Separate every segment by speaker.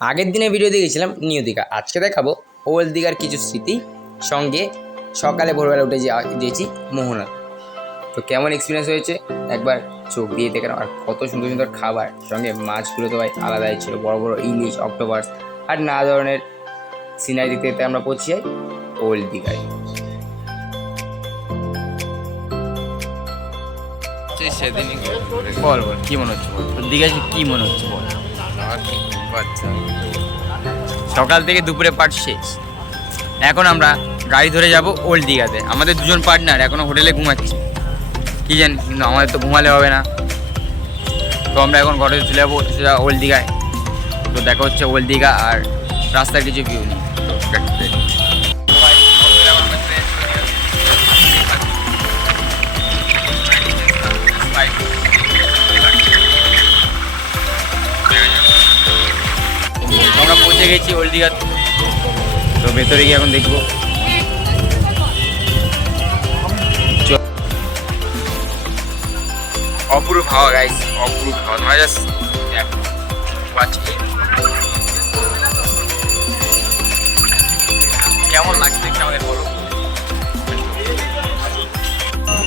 Speaker 1: আগের দিনে ভিডিও দেখেছিলাম নিউ দীঘা। আজকে দেখাবো ওল্ড দীঘার কিছু স্মৃতি সঙ্গে সকালে ভোরবেলা উঠে যে যেয়েছি মোহনা তো কেমন এক্সপিরিয়েন্স হয়েছে? একবার চোখ দিয়ে দেখেন আর কত সুন্দর সুন্দর খাবার সঙ্গে মাছগুলো তো ভাই আলাদাই ছিল। বড় বড় ইলিশ অক্টোপাস আর নানা ধরনের সিনারি দেখতে দেখতে আমরা পৌঁছে যাই ওল্ড দীঘায়।
Speaker 2: সেই সেদিনই
Speaker 1: বল বল কী মনে হচ্ছে বল? দীঘা কী মনে হচ্ছে বল?
Speaker 2: বাচ্চা
Speaker 1: সকাল থেকে দুপুরে পার্ট শেষ। এখন আমরা গাড়ি ধরে যাব ওল্ড দীঘাতে। আমাদের দুজন পার্টনার এখনও হোটেলে ঘুমাচ্ছি। কি জানি, কিন্তু আমাদের তো ঘুমালে হবে না। তো আমরা এখন ঘরে চলে যাব ওল্ড দীঘায়। তো দেখা হচ্ছে ওল্ড দীঘা আর রাস্তার কিছু ভিউ নেই পৌঁছে গেছি ওল্ড দীঘা তো ভেতরে গিয়ে এখন দেখব। অপরূপ হাওয়া গাইস অপরূপ হাওয়া। তোমরা জাস্ট পাচ্ছি কেমন লাগছে আমাদের বলো।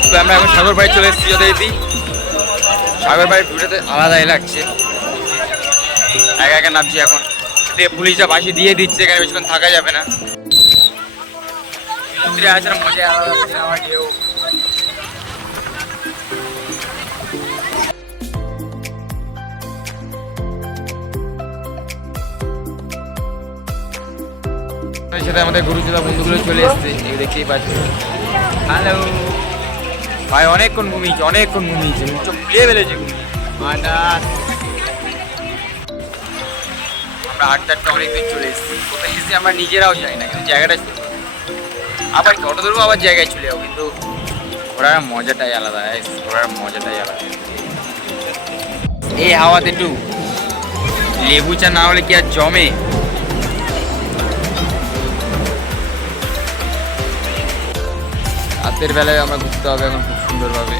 Speaker 1: তো আমরা এখন সাগর বাড়ি চলে এসেছি যথারীতি। সাগর বাড়ির ভিউটাতে আলাদাই লাগছে। একা একা নামছি এখন। দিয়ে পুলিশরা বাসি দিয়ে দিচ্ছে এখানে বেশিক্ষণ থাকা যাবে না। সমুদ্রে আসার মজা আলাদা ঢেউ সাথে আমাদের গুরুজোদা বন্ধুগুলো চলে এসছে এই দেখতেই পাচ্ছি হ্যালো ভাই অনেকক্ষণ ঘুমিয়েছে অনেকক্ষণ ঘুমিয়েছে চোখ ফুলিয়ে ফেলেছে ঘুমিয়ে। আমরা আটটা আটটা অনেক দিন চলে এসেছি। কোথায় এসেছি আমরা নিজেরাও যাই না, কিন্তু জায়গাটা সুন্দর। আবার অটো ধরবো আবার জায়গায় চলে যাব, কিন্তু ঘোরার মজাটাই আলাদা ঘোরার মজাটাই আলাদা। এই হাওয়াতে একটু লেবু চা না হলে কি আর জমে? রাতের বেলায় আমরা ঘুরতে হবে এখন খুব সুন্দরভাবে।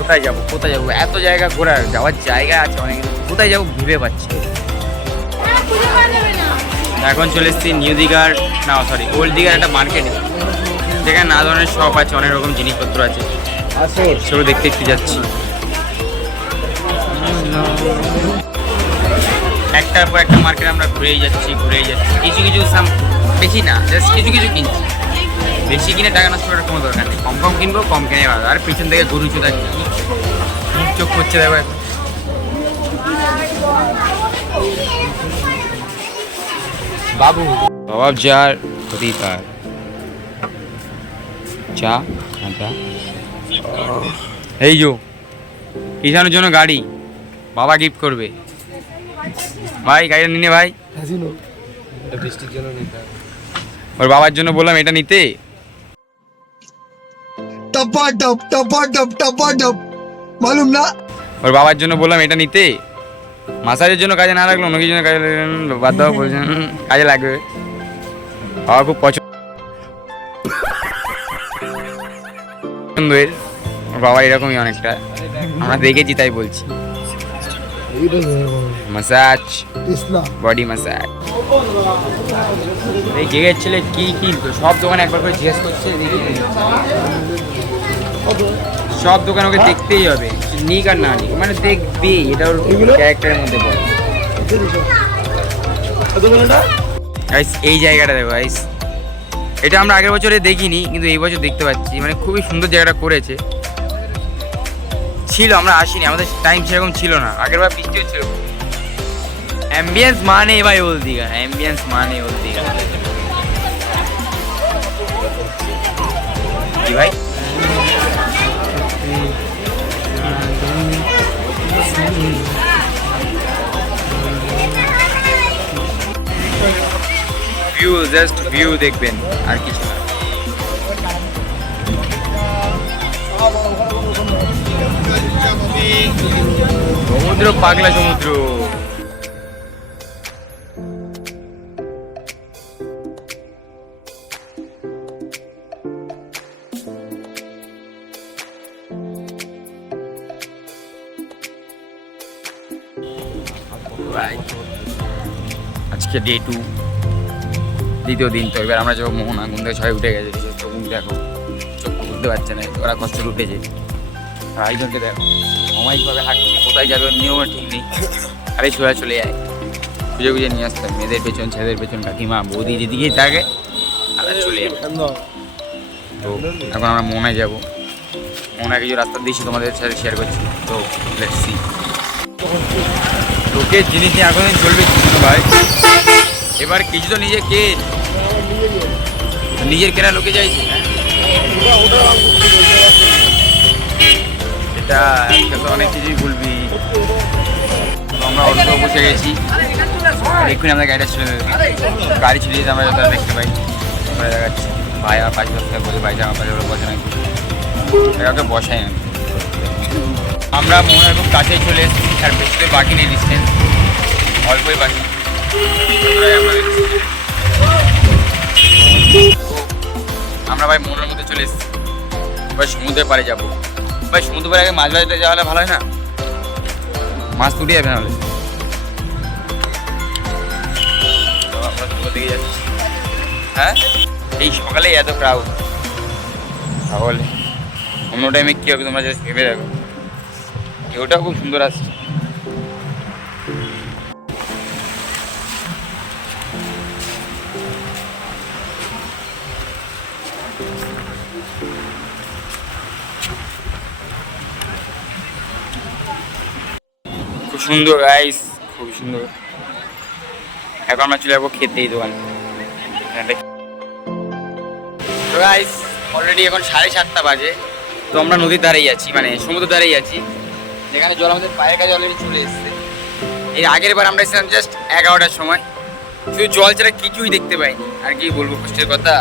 Speaker 1: কোথায় যাব কোথায় যাব? এত জায়গা ঘোরার যাওয়ার জায়গা আছে অনেক কোথায় যাব ভেবে পাচ্ছি এখন চলে এসেছি নিউ দীঘার না সরি ওল্ড দীঘার একটা মার্কেটে যেখানে নানা ধরনের শপ আছে অনেক রকম জিনিসপত্র আছে। সেগুলো দেখতে দেখতে যাচ্ছি। একটার পর একটা মার্কেট আমরা ঘুরেই যাচ্ছি ঘুরেই যাচ্ছি। কিছু কিছু সাম বেশি না জাস্ট কিছু কিছু কিনছি। বেশি কিনে টাকা নষ্ট করার কোনো দরকার নেই। কম কম কিনবো কম কিনে ভালো। আর পিছন থেকে গরু চোদা চোখ করছে দেখো। বাবু অভাব যার হতেই তার। চা আটা। এই যো কিষানোর জন্য গাড়ি। বাবা গিফট করবে। ভাই গাড়িটা নিনে ভাই।
Speaker 2: বৃষ্টির জন্য নিতে
Speaker 1: ওর বাবার জন্য বললাম এটা নিতে।
Speaker 3: টপা টপ টপা টপ টপা টপ। মালুম না?
Speaker 1: ওর বাবার জন্য বললাম এটা নিতে। মাসাজের জন্য কাজে না লাগল অন্য জন্য কাজে লাগল বাদ দাও বলছেন কাজে লাগবে। বাবা খুব পছন্দ এর। বাবা এরকমই অনেকটা। আমরা দেখেছি তাই বলছি। Massage body massage. এই জিজ্ঞেস ছেলে কি কি সব দোকানে একবার করে জিজ্ঞেস করছে সব দোকানে ওকে দেখতেই হবে নিক আর না নিক মানে দেখবি এটা ওর ক্যারেক্টারের মধ্যে পড়ে গাইস এই জায়গাটা দেখো গাইস এটা আমরা আগের বছরে দেখিনি কিন্তু এই বছর দেখতে পাচ্ছি মানে খুবই সুন্দর জায়গাটা করেছে। ছিল আমরা আসিনি আমাদের টাইম সেরকম ছিল না আগের বার বৃষ্টি হচ্ছিল। অ্যাম্বিয়েন্স মানে ভাই ওল দিঘা অ্যাম্বিয়েন্স মানে ওল দিঘা জাস্ট ভিউ দেখবেন আর কিছু না। সমুদ্র পাগলা সমুদ্র। Right. আজকে ডে টু দ্বিতীয় দিন তো, এবার আমরা যখন মোহনা, ঘুম থেকে ছয় উঠে গেছে, চোখ মুখ দেখো, চোখ বুঝতে পারছে না ওরা কষ্ট উঠেছে আর আরেকজনকে দেখো অমায়িকভাবে হাঁটছে, কোথায় যাবে ওর নিয়মও ঠিক নেই। আরে সোজা চলে যায় খুঁজে খুঁজে নিয়ে আসতে মেয়েদের পেছন, ছেলেদের পেছন, কাকিমা, বৌদি যেদিকেই থাকে আর চলে যায় তো এখন আমরা মোহনায় যাব। মোহনা কিছু রাস্তা দিয়েছি, তোমাদের সাথে শেয়ার করছি। তো লেটস সি লোকের জিনিস নিয়ে এখন চলবে ভাই? এবার কিছু তো নিজে কে নিজের কেনা লোকে চাইছে? হ্যাঁ? এটা একটা তো অনেক কিছুই বলবি। তো আমরা অটো বসে গেছি। এক্ষুনি আমরা গাড়িটা ছেড়ে গাড়ি ছেড়ে আমরা যতটা দেখতে পাই ঘুরে দেখাচ্ছি। ভাই আমার পাশে বসে বসে ভাই আমার পাশে বসে নাকি? কাউকে বসাই না। আমরা মোহনার খুব কাছেই চলে এসেছি, আর বেশি দূর বাকি নেই ডিস্টেন্স অল্পই বাকি। আমরা। তো আমরা ভাই মোহনার মধ্যে চলে এসেছি। ভাই সমুদ্রের পাড়ে যাব। ভাই সমুদ্র পাড়ে আগে মাছ বাজাতে যাওয়া হলে ভালো হয় না? মাছ তুলে যাবে নাহলে হ্যাঁ? এই সকালেই এত ক্রাউড তাহলে অন্য টাইমে কী হবে তোমরা জাস্ট ভেবে দেখো। ওটাও খুব সুন্দর আসছে। সুন্দর রাইস খুব সুন্দর। এখন আমরা চলে যাব খেতে এই দোকানে। তো গাইস অলরেডি এখন সাড়ে সাতটা বাজে। তো আমরা নদীর ধারেই আছি মানে সমুদ্র ধারেই আছি। যেখানে জল আমাদের পায়ের কাছে অলরেডি চলে এসেছে। এর আগের বার আমরা এসেছিলাম জাস্ট এগারোটার সময়। শুধু জল ছাড়া কিছুই দেখতে পাইনি। আর কি বলব কষ্টের কথা।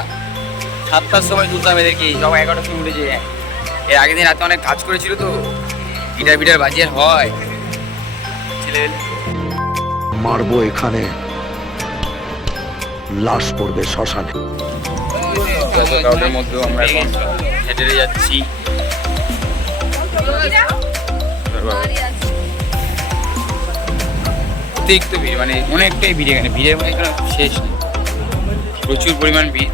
Speaker 1: সাতটার সময় তুলতাম এদেরকে, সব এগারোটার সময় উঠে উঠেছে এর আগের দিন রাতে অনেক কাজ করেছিল তো। গিটার বিটার বাজিয়ে আর হয়। ছেলে
Speaker 4: মারবো এখানে। লাশ পড়বে শ্মশানে।
Speaker 1: মধ্যেও আমরা এখন হেঁটে হেঁটে যাচ্ছি। অতিরিক্ত ভিড় মানে অনেকটাই ভিড় এখানে। ভিড়ের মানে এখানে শেষ নেই। প্রচুর পরিমাণ ভিড়।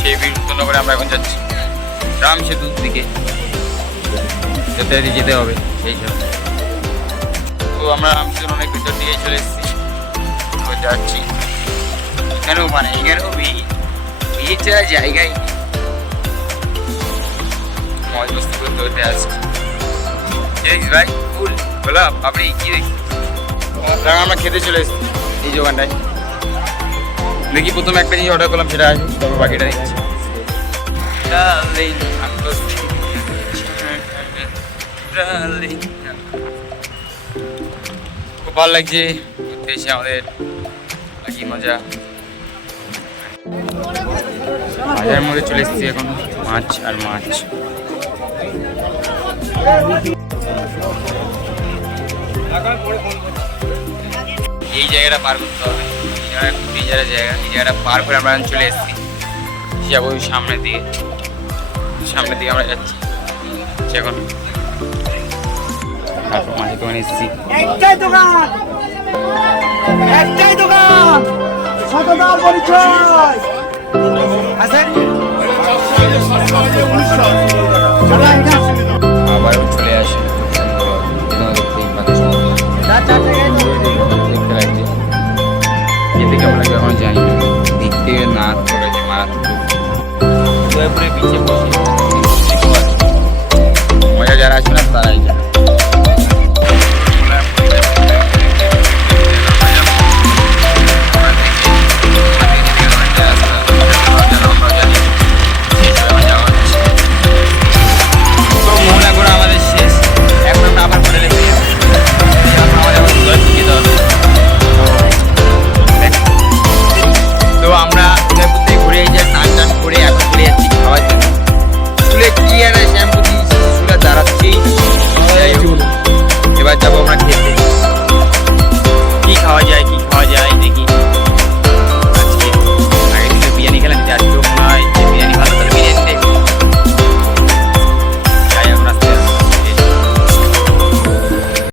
Speaker 1: সেই ভিড় উত্তন্ন করে আমরা এখন যাচ্ছি। রাম সেতুর দিকে। যেতে যেতে যেতে হবে সেই জন্য। তো আমরা রাম সেতুর অনেক ভিতর দিকে চলে এসেছি। তো যাচ্ছি। এখানেও মানে এখানেও ভিড় ভিড় ছাড়া জায়গায়। মজ মস্তি করতে করতে আসছি। দেখিস ভাই ফুল বলা আপনি কি দেখি আমরা খেতে চলে এসেছি। এই দোকানটায়। দেখি প্রথমে একটা জিনিস অর্ডার করলাম সেটা আসবে তারপর বাকিটা দেখছি। Darling, I'm lost in Darling. ভালো লাগছে, ঘুরতে এসে আমাদের কি মজা। বাজারের মধ্যে চলে এসেছি এখন, মাছ আর মাছ। এই জায়গাটা পার করতে হবে। এই ডেঞ্জারাস জায়গা, এই জায়গাটা পার করে আমরা চলে এসেছি। যাব সামনের দিকে। সামনের দিকে আমরা যাচ্ছি। এখন আসো মাঝে দোকানে এসেছি
Speaker 5: একটাই দোকান একটাই দোকান সততার পরিচয়। আছে?
Speaker 1: আবারও চলে আসি খেতে কেমন লাগবে এখন জানি না। দেখতে না করেছে মারাত্মক জয়পুরের পিছিয়ে মজা যারা আসবে না তারাই যায়